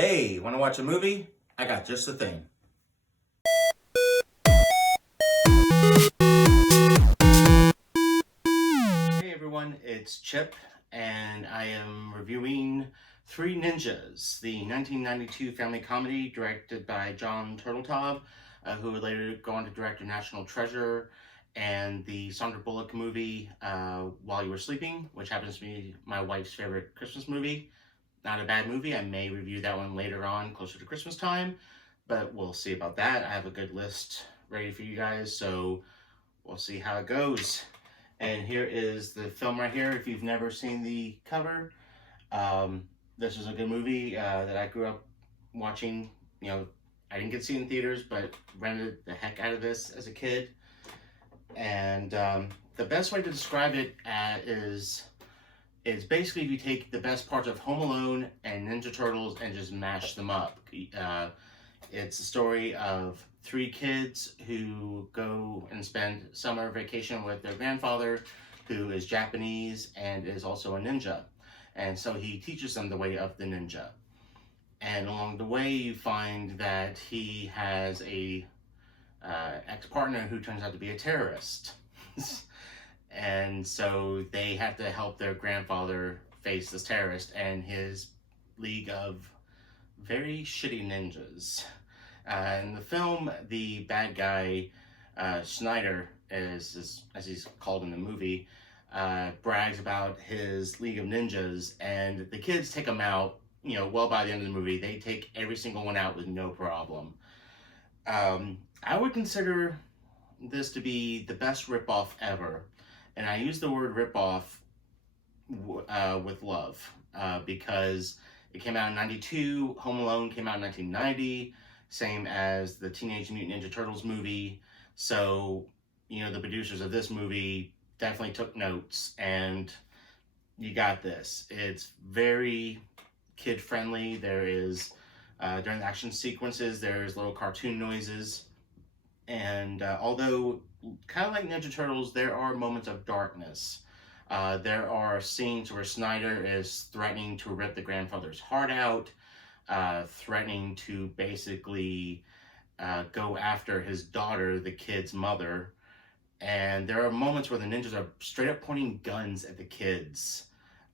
Hey, want to watch a movie? I got just the thing. Hey everyone, it's Chip, and I am reviewing Three Ninjas, the 1992 family comedy directed by John Turteltaub, who would later go on to direct A National Treasure and the Sandra Bullock movie While You Were Sleeping, which happens to be my wife's favorite Christmas movie. Not a bad movie. I may review that one later on, closer to Christmas time, but we'll see about that. I have a good list ready for you guys, so we'll see how it goes. And here is the film right here. If you've never seen the cover, this is a good movie that I grew up watching. You know, I didn't get to see it in theaters, but rented the heck out of this as a kid. And the best way to describe it is basically if you take the best parts of Home Alone and Ninja Turtles and just mash them up. It's a story of three kids who go and spend summer vacation with their grandfather, who is Japanese and is also a ninja. And so he teaches them the way of the ninja. And along the way, you find that he has a ex-partner who turns out to be a terrorist. And so they have to help their grandfather face this terrorist and his league of very shitty ninjas. In the film, the bad guy, Schneider, as he's called in the movie, brags about his league of ninjas, and the kids take him out, well by the end of the movie. They take every single one out with no problem. I would consider this to be the best ripoff ever. And I use the word ripoff with love because it came out in 92, Home Alone came out in 1990, same as the Teenage Mutant Ninja Turtles movie. So, the producers of this movie definitely took notes, and you got this. It's very kid-friendly. There is, during the action sequences, there's little cartoon noises. And although kind of like Ninja Turtles, there are moments of darkness. There are scenes where Snyder is threatening to rip the grandfather's heart out, threatening to basically go after his daughter, the kid's mother. And there are moments where the ninjas are straight up pointing guns at the kids.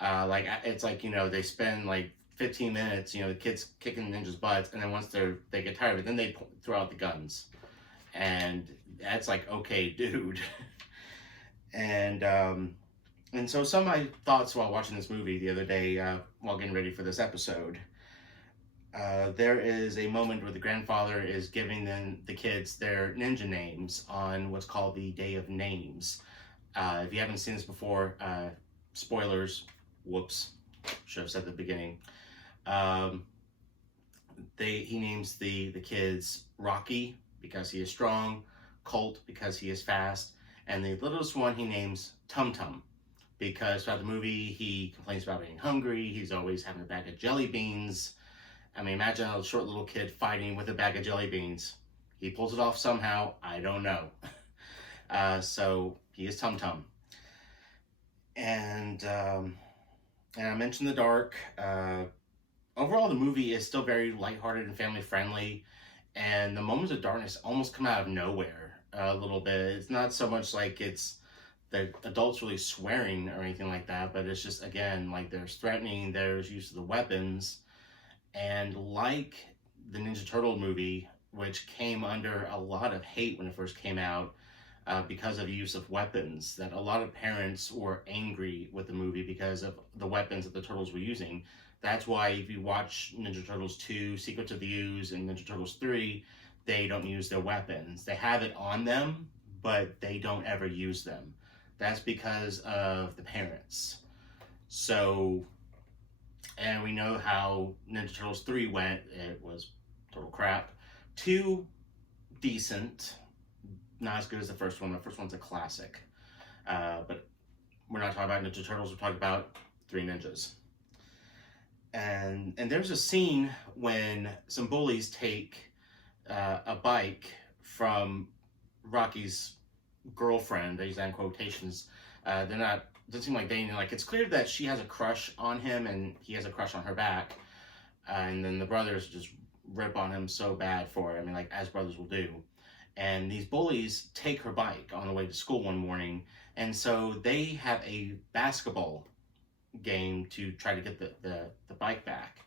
It's like, they spend like 15 minutes, the kids kicking the ninjas' butts, and then once they get tired of it, then they throw out the guns. And that's like, okay, dude. And so some of my thoughts while watching this movie the other day, while getting ready for this episode, there is a moment where the grandfather is giving the kids their ninja names on what's called the Day of Names. If you haven't seen this before, spoilers, whoops, should have said at the beginning. He names the kids Rocky, because he is strong, Colt, because he is fast, and the littlest one he names Tum Tum, because throughout the movie he complains about being hungry. He's always having a bag of jelly beans. I mean, imagine a short little kid fighting with a bag of jelly beans. He pulls it off somehow, I don't know. So he is Tum Tum. And I mentioned the dark. Overall, the movie is still very lighthearted and family friendly. And the moments of darkness almost come out of nowhere a little bit. It's not so much like it's the adults really swearing or anything like that, but it's just, again, like there's threatening, there's use of the weapons. And like the Ninja Turtle movie, which came under a lot of hate when it first came out because of the use of weapons, that a lot of parents were angry with the movie because of the weapons that the Turtles were using. That's why if you watch Ninja Turtles 2, Secrets of the Ooze, and Ninja Turtles 3, they don't use their weapons. They have it on them, but they don't ever use them. That's because of the parents. So, and we know how Ninja Turtles 3 went. It was total crap. 2, decent. Not as good as the first one. The first one's a classic. But we're not talking about Ninja Turtles. We're talking about Three Ninjas. And there's a scene when some bullies take a bike from Rocky's girlfriend. I use that in quotations. Doesn't seem like dating. Like, it's clear that she has a crush on him and he has a crush on her back. and then the brothers just rip on him so bad for it. I mean, like as brothers will do. And these bullies take her bike on the way to school one morning, and so they have a basketball game to try to get the bike back.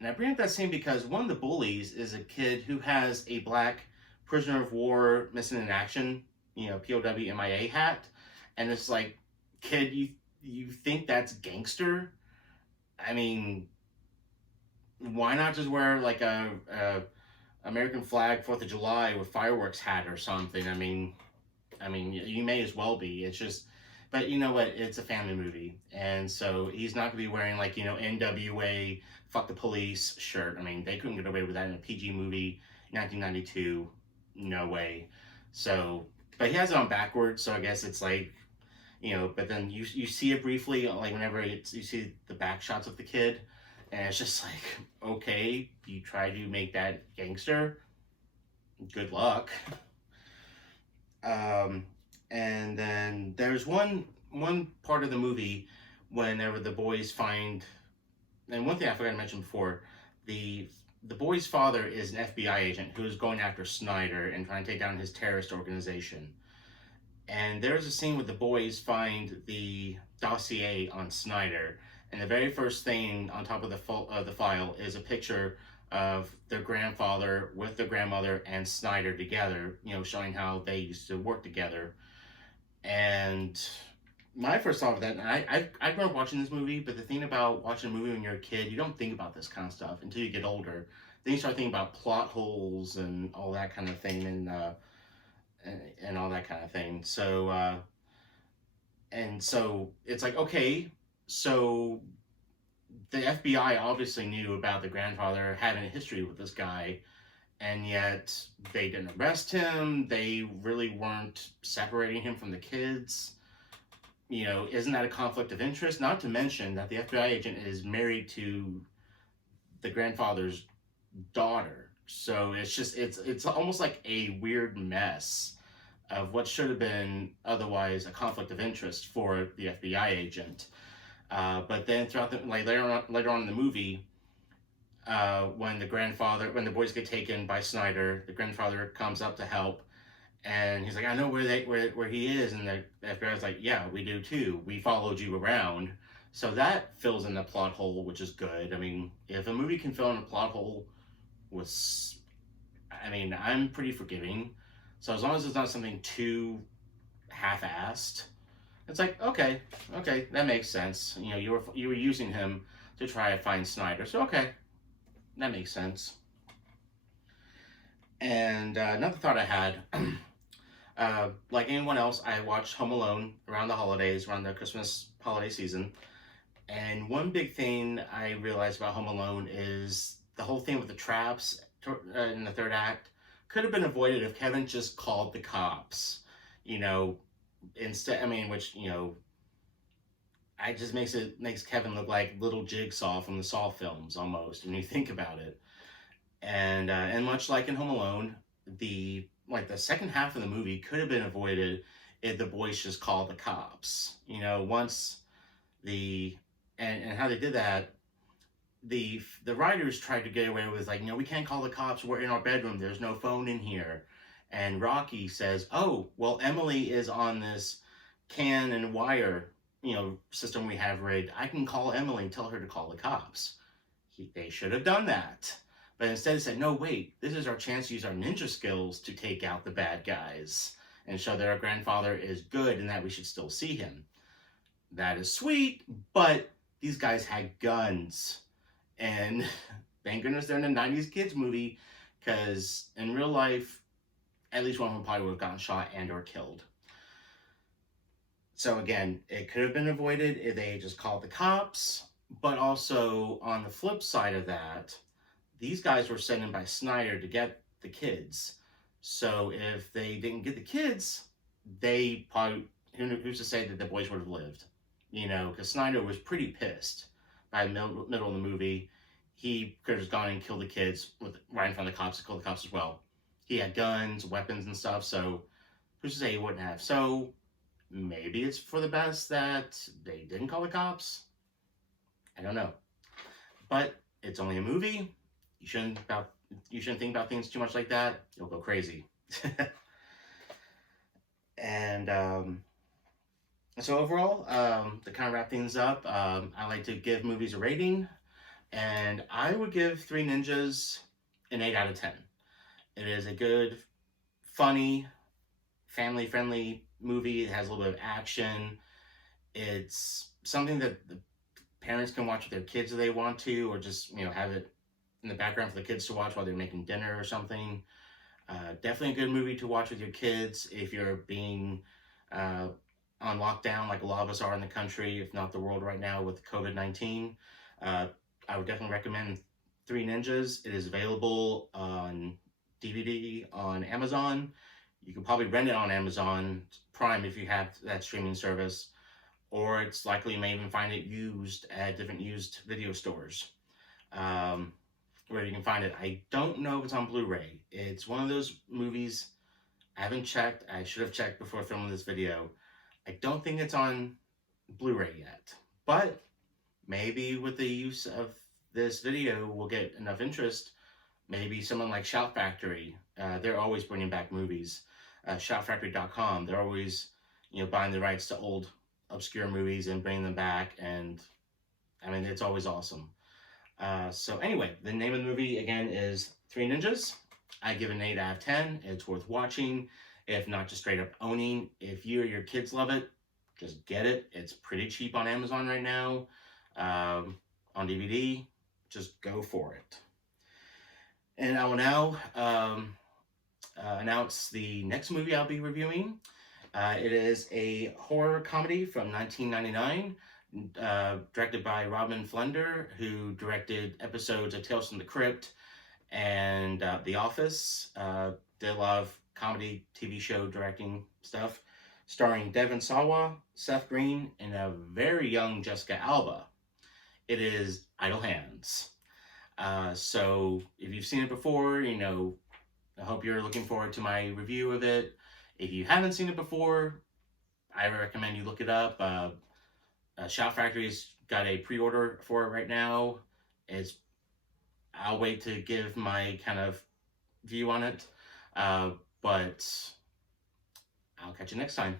And I bring up that scene because one of the bullies is a kid who has a black prisoner of war missing in action, POW MIA hat. And it's like, kid, you think that's gangster? I mean, why not just wear like a American flag 4th of July with fireworks hat or something? I mean, you may as well be. It's just, but you know what? It's a family movie, and so he's not gonna be wearing like NWA fuck the police shirt. I mean, they couldn't get away with that in a PG movie, 1992. No way. So, but he has it on backwards, so I guess it's like, But then you see it briefly, like whenever you see the back shots of the kid, and it's just like, okay, you try to make that gangster. Good luck. And then there's one part of the movie whenever the boys find, and one thing I forgot to mention before, the boy's father is an FBI agent who is going after Snyder and trying to take down his terrorist organization. And there's a scene where the boys find the dossier on Snyder, and the very first thing on top of the file is a picture of their grandfather with their grandmother and Snyder together, showing how they used to work together. And when I first saw that, and I grew up watching this movie, but the thing about watching a movie when you're a kid, you don't think about this kind of stuff until you get older. Then you start thinking about plot holes and all that kind of thing, and all that kind of thing. So, and so it's like, okay, so the FBI obviously knew about the grandfather having a history with this guy, and yet they didn't arrest him. They really weren't separating him from the kids. Isn't that a conflict of interest? Not to mention that the FBI agent is married to the grandfather's daughter. So it's almost like a weird mess of what should have been otherwise a conflict of interest for the FBI agent. But then throughout later on in the movie, when the boys get taken by Snyder, the grandfather comes up to help, and he's like, I know where he is, and the FBI's like, yeah, we do too. We followed you around. So that fills in the plot hole, which is good. I mean, if a movie can fill in a plot hole I'm pretty forgiving. So as long as it's not something too half-assed, it's like, okay, that makes sense. You were using him to try to find Snyder, so okay, that makes sense. And another thought I had, like anyone else, I watched Home Alone around the holidays, around the Christmas holiday season. And one big thing I realized about Home Alone is the whole thing with the traps in the third act could have been avoided if Kevin just called the cops. Instead, I just makes Kevin look like little Jigsaw from the Saw films almost when you think about it. And much like in Home Alone, the second half of the movie could have been avoided if the boys just called the cops. Once and how they did that, the writers tried to get away with we can't call the cops. We're in our bedroom. There's no phone in here. And Rocky says, oh, well, Emily is on this can and wire, system we have rigged. I can call Emily and tell her to call the cops. They should have done that. But instead they said, no, wait, this is our chance to use our ninja skills to take out the bad guys and show that our grandfather is good and that we should still see him. That is sweet, but these guys had guns. And thank goodness they're in a 90s kids movie, because in real life, at least one of them probably would have gotten shot and or killed. So again, it could have been avoided if they just called the cops, but also on the flip side of that, these guys were sent in by Snyder to get the kids. So if they didn't get the kids, they probably, who's to say that the boys would have lived? Because Snyder was pretty pissed by the middle of the movie. He could have just gone and killed the kids right in front of the cops, and killed the cops as well. He had guns, weapons, and stuff, so who's to say he wouldn't have? So maybe it's for the best that they didn't call the cops. I don't know. But It's only a movie. You shouldn't think about things too much like that. You'll go crazy. And so overall, to kind of wrap things up, I like to give movies a rating, and I would give Three Ninjas an 8 out of 10. It is a good, funny, family-friendly movie. It has a little bit of action. It's something that the parents can watch with their kids if they want to, or just have it in the background for the kids to watch while they're making dinner or something. Definitely a good movie to watch with your kids if you're being on lockdown like a lot of us are in the country, if not the world right now with COVID-19. I would definitely recommend Three Ninjas. It is available on DVD on Amazon. You can probably rent it on Amazon Prime if you have that streaming service, or it's likely you may even find it used at different used video stores where you can find it. I don't know if it's on Blu-ray. It's one of those movies I haven't checked. I should have checked before filming this video. I don't think it's on Blu-ray yet, but maybe with the use of this video we'll get enough interest. Maybe someone like Shout Factory, they're always bringing back movies. Shoutfactory.com, they're always buying the rights to old obscure movies and bringing them back, and I mean, it's always awesome. So anyway, the name of the movie again is Three Ninjas. I give it an 8 out of 10. It's worth watching, if not just straight up owning. If you or your kids love it, just get it. It's pretty cheap on Amazon right now, on DVD. Just go for it. And I will now announce the next movie I'll be reviewing. It is a horror comedy from 1999, directed by Robin Flender, who directed episodes of Tales from the Crypt and The Office. Did a lot of comedy TV show directing stuff, starring Devon Sawa, Seth Green, and a very young Jessica Alba. It is Idle Hands. So if you've seen it before, I hope you're looking forward to my review of it. If you haven't seen it before, I recommend you look it up. Shout Factory's got a pre-order for it right now. I'll wait to give my kind of view on it, but I'll catch you next time.